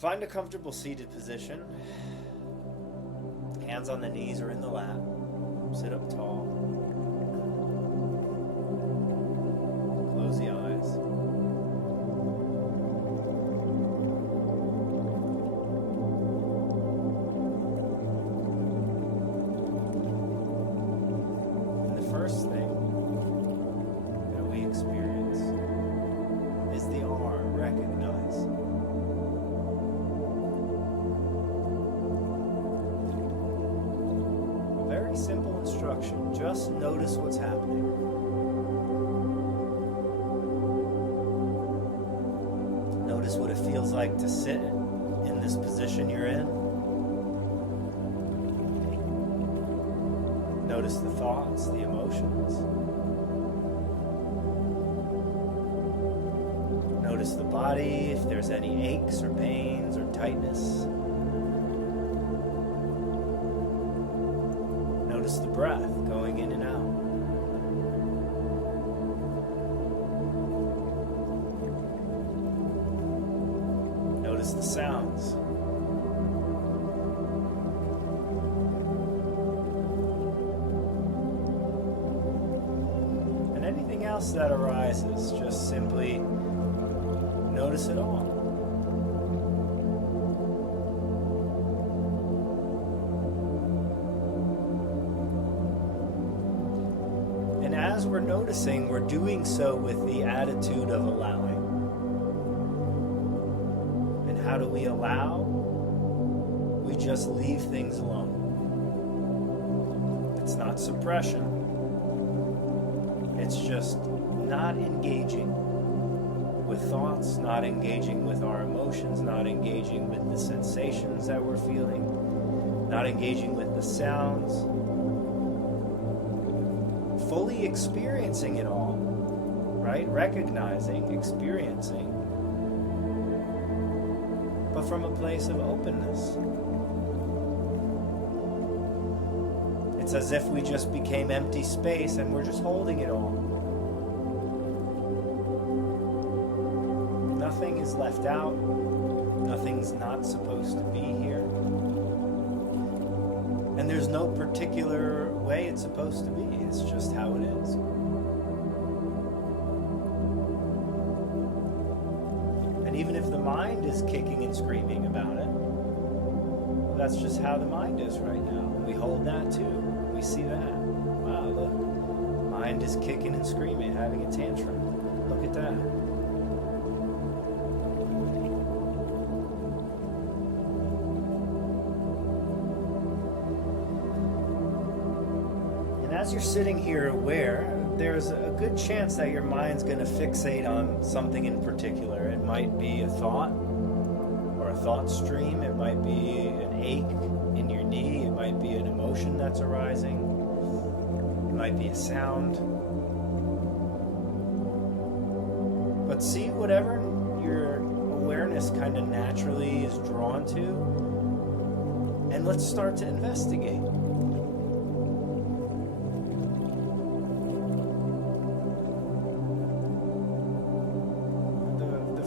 Find a comfortable seated position. Hands on the knees or in the lap. Sit up tall. Close the eyes. And the first thing that we experience is the R, recognize. Very simple instruction. Just notice what's happening. Notice what it feels like to sit in this position you're in. Notice the thoughts, the emotions. Notice the body, if there's any aches or pains or tightness. Notice the breath going in and out. Notice the sounds. And anything else that arises, just simply notice it all. As we're noticing, we're doing so with the attitude of allowing. And how do we allow? We just leave things alone. It's not suppression. It's just not engaging with thoughts, not engaging with our emotions, not engaging with the sensations that we're feeling, not engaging with the sounds. Fully experiencing it all, right? Recognizing, experiencing, but from a place of openness. It's as if we just became empty space and we're just holding it all. Nothing is left out. Nothing's not supposed to be here. And there's no particular way it's supposed to be. It's just how it is. And even if the mind is kicking and screaming about it, well, that's just how the mind is right now. We hold that too. We see that. Wow, look. Mind is kicking and screaming, having a tantrum. Look at that. As you're sitting here aware, there's a good chance that your mind's going to fixate on something in particular. It might be a thought or a thought stream. It might be an ache in your knee. It might be an emotion that's arising. It might be a sound. But see whatever your awareness kind of naturally is drawn to, and let's start to investigate.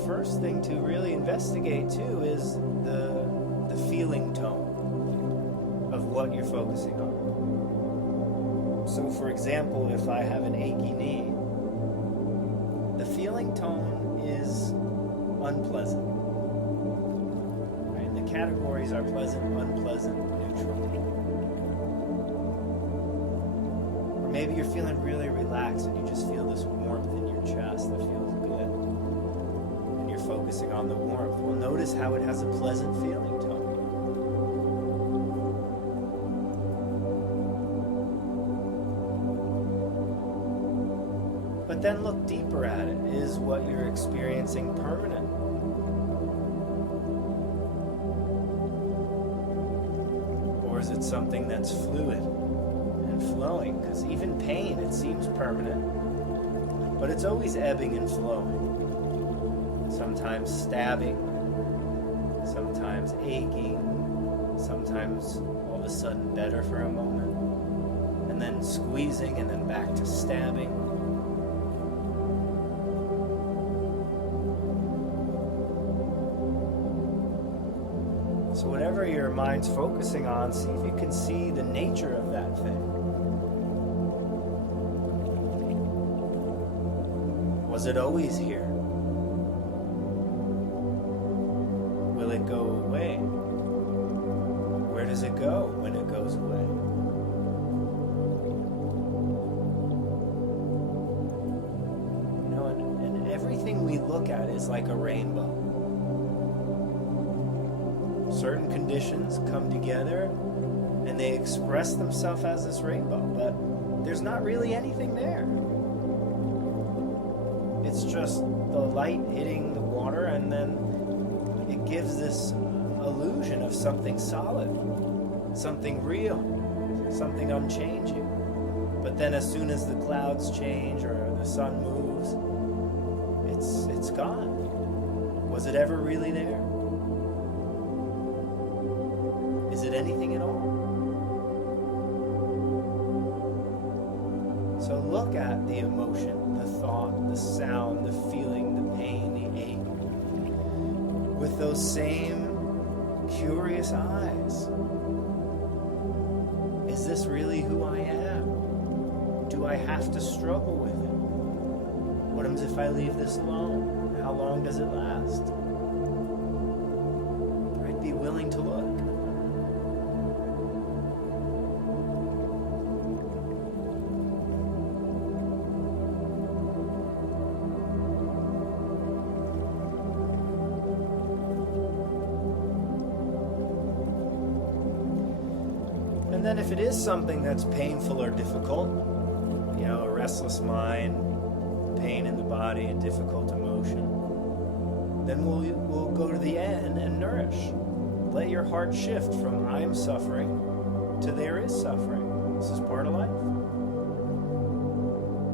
First thing to really investigate too is the feeling tone of what you're focusing on. So for example, if I have an achy knee, the feeling tone is unpleasant. Right? And the categories are pleasant, unpleasant, neutral. Or maybe you're feeling really relaxed and you just feel this warmth in your chest that feels good. Focusing on the warmth. Well, notice how it has a pleasant feeling tone. But then look deeper at it. Is what you're experiencing permanent? Or is it something that's fluid and flowing? Because even pain, it seems permanent, but it's always ebbing and flowing. Sometimes stabbing, sometimes aching, sometimes all of a sudden better for a moment, and then squeezing and then back to stabbing. So whatever your mind's focusing on, see if you can see the nature of that thing. Was it always here? Will it go away? Where does it go when it goes away? You know, and everything we look at is like a rainbow. Certain conditions come together and they express themselves as this rainbow, but there's not really anything there. It's just the light hitting the water, and then it gives this illusion of something solid, something real, something unchanging. But then as soon as the clouds change or the sun moves, it's gone. Was it ever really there? Is it anything at all? So look at the emotion, the thought, the sound, the feeling, the pain, the ache, with those same curious eyes. Is this really who I am? Do I have to struggle with it? What happens if I leave this alone? How long does it last? I'd be willing to look. And then if it is something that's painful or difficult, you know, a restless mind, pain in the body, a difficult emotion, then we'll go to the end and nourish. Let your heart shift from I'm suffering to there is suffering. This is part of life.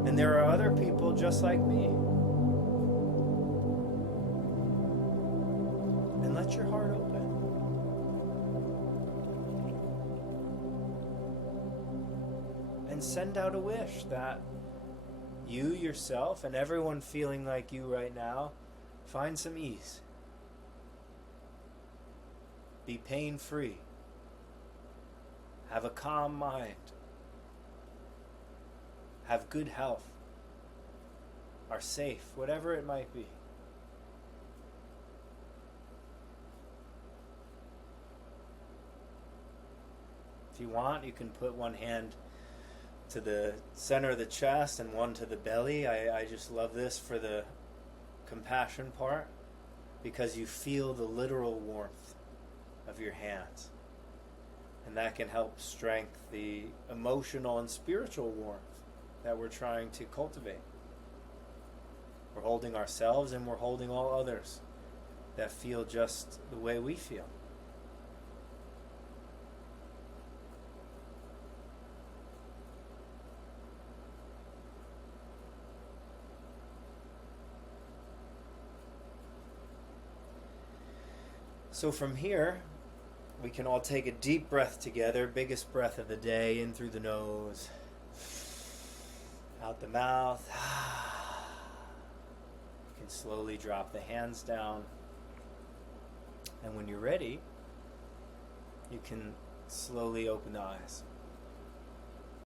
And there are other people just like me. And let your heart open. And send out a wish that you yourself and everyone feeling like you right now find some ease. Be pain-free. Have a calm mind. Have good health. Are safe, whatever it might be. If you want, you can put one hand to the center of the chest and one to the belly. I just love this for the compassion part, because you feel the literal warmth of your hands, and that can help strengthen the emotional and spiritual warmth that we're trying to cultivate. We're holding ourselves and we're holding all others that feel just the way we feel. So from here, we can all take a deep breath together, biggest breath of the day, in through the nose, out the mouth. You can slowly drop the hands down. And when you're ready, you can slowly open the eyes.